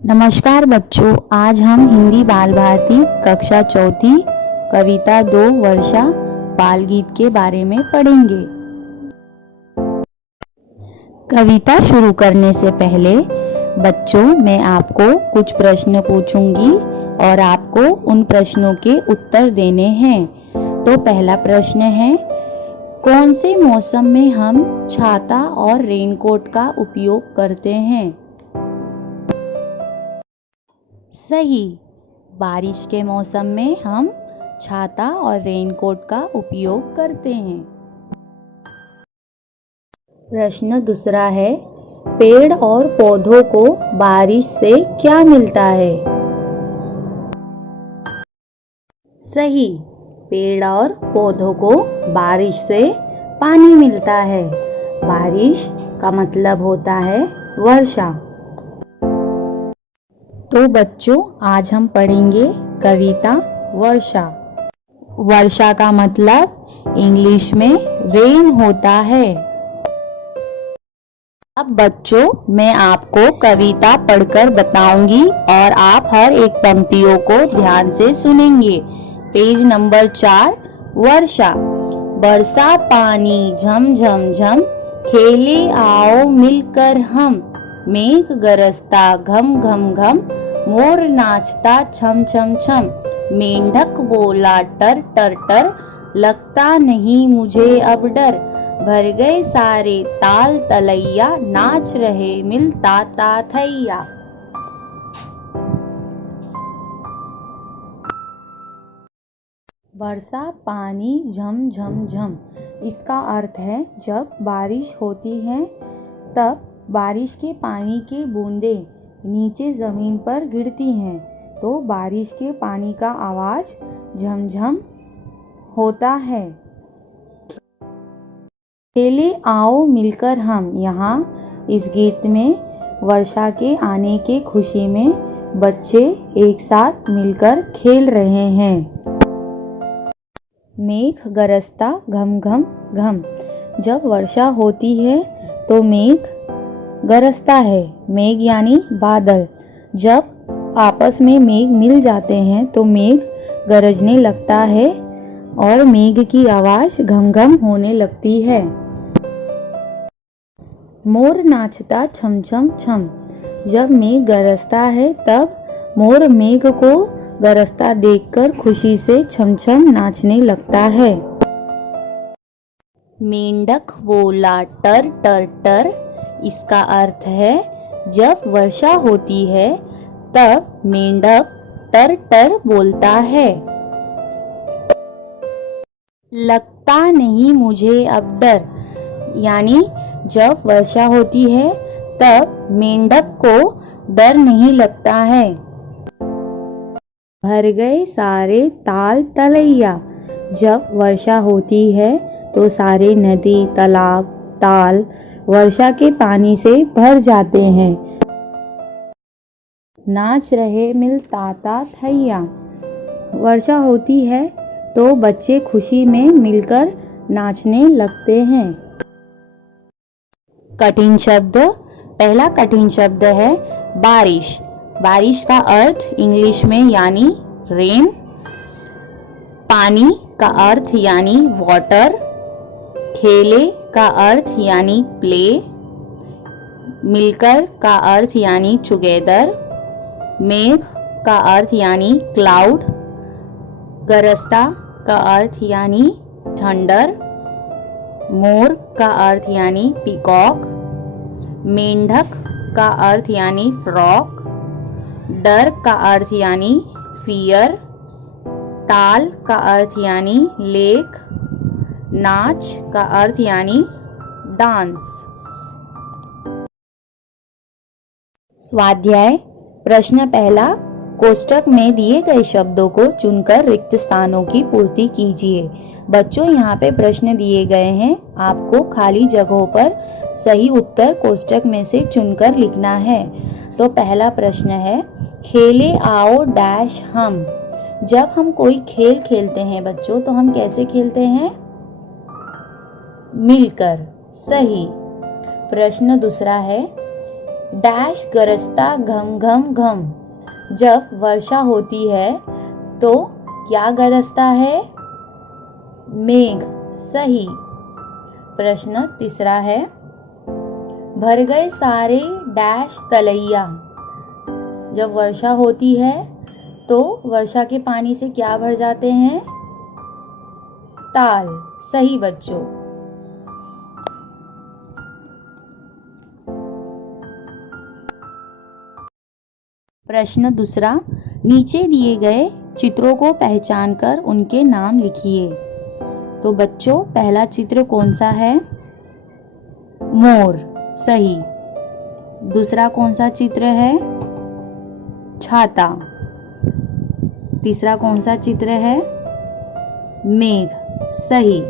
नमस्कार बच्चों, आज हम हिंदी बाल भारती कक्षा चौथी कविता 2 वर्षा बाल गीत के बारे में पढ़ेंगे। कविता शुरू करने से पहले बच्चों मैं आपको कुछ प्रश्न पूछूंगी और आपको उन प्रश्नों के उत्तर देने हैं। तो पहला प्रश्न है, कौन से मौसम में हम छाता और रेनकोट का उपयोग करते हैं? सही, बारिश के मौसम में हम छाता और रेनकोट का उपयोग करते हैं। प्रश्न दूसरा है, पेड़ और पौधों को बारिश से क्या मिलता है? सही, पेड़ और पौधों को बारिश से पानी मिलता है। बारिश का मतलब होता है वर्षा। तो बच्चों आज हम पढ़ेंगे कविता वर्षा। वर्षा का मतलब इंग्लिश में रेन होता है। अब बच्चों मैं आपको कविता पढ़कर बताऊंगी और आप हर एक पंक्तियों को ध्यान से सुनेंगे। पेज नंबर 4, वर्षा। बरसा पानी झम झम झम, खेले आओ मिलकर हम। मेघ गरजता घम घम घम, मोर नाचता छम छम छम। मेंढक बोला टर टर टर, लगता नहीं मुझे अब डर। भर गए सारे ताल तलैया, नाच रहे मिल ता थैया। बरसा पानी झम झम झम, इसका अर्थ है जब बारिश होती है तब बारिश के पानी की बूंदें नीचे जमीन पर गिरती हैं तो बारिश के पानी का आवाज झमझम होता है। खेले आओ मिलकर हम, यहाँ इस गीत में वर्षा के आने के खुशी में बच्चे एक साथ मिलकर खेल रहे हैं। मेघ गरजता घम घम घम, जब वर्षा होती है तो मेघ गरजता है। मेघ यानी बादल। जब आपस में मेघ मिल जाते हैं तो मेघ गरजने लगता है और मेघ की आवाज घम घम होने लगती है। मोर नाचता छम छम छम, जब मेघ गरजता है तब मोर मेघ को गरजता देखकर खुशी से छम छम नाचने लगता है। मेंढक बोला टर टर टर, इसका अर्थ है जब वर्षा होती है तब मेंढक टर टर बोलता है। लगता नहीं मुझे अब डर, यानी जब वर्षा होती है तब मेंढक को डर नहीं लगता है। भर गए सारे ताल तलैया, जब वर्षा होती है तो सारे नदी तालाब ताल वर्षा के पानी से भर जाते हैं। नाच रहे मिल ता थैया, वर्षा होती है तो बच्चे खुशी में मिलकर नाचने लगते हैं। कठिन शब्द। पहला कठिन शब्द है बारिश। बारिश का अर्थ इंग्लिश में यानी रेन। पानी का अर्थ यानी वाटर। खेले का अर्थ यानी प्ले। मिलकर का अर्थ यानी टुगेदर। मेघ का अर्थ यानी क्लाउड। गरजता का अर्थ यानी थंडर। मोर का अर्थ यानी पीकॉक। मेंढक का अर्थ यानी फ्रॉक। डर का अर्थ यानी फियर। ताल का अर्थ यानी लेक। नाच का अर्थ यानी डांस। स्वाध्याय। प्रश्न पहला, कोष्टक में दिए गए शब्दों को चुनकर रिक्त स्थानों की पूर्ति कीजिए। बच्चों यहाँ पे प्रश्न दिए गए हैं, आपको खाली जगहों पर सही उत्तर कोष्टक में से चुनकर लिखना है। तो पहला प्रश्न है, खेले आओ डैश हम। जब हम कोई खेल खेलते हैं बच्चों तो हम कैसे खेलते हैं? मिलकर। सही। प्रश्न दूसरा है, डैश गरजता घम घम घम। जब वर्षा होती है तो क्या गरजता है? मेघ। सही। प्रश्न तीसरा है, भर गए सारे डैश तलैया। जब वर्षा होती है तो वर्षा के पानी से क्या भर जाते हैं? ताल। सही बच्चों। प्रश्न दूसरा, नीचे दिए गए चित्रों को पहचानकर उनके नाम लिखिए। तो बच्चों, पहला चित्र कौन सा है? मोर। सही। दूसरा कौन सा चित्र है? छाता। तीसरा कौन सा चित्र है? मेघ। सही।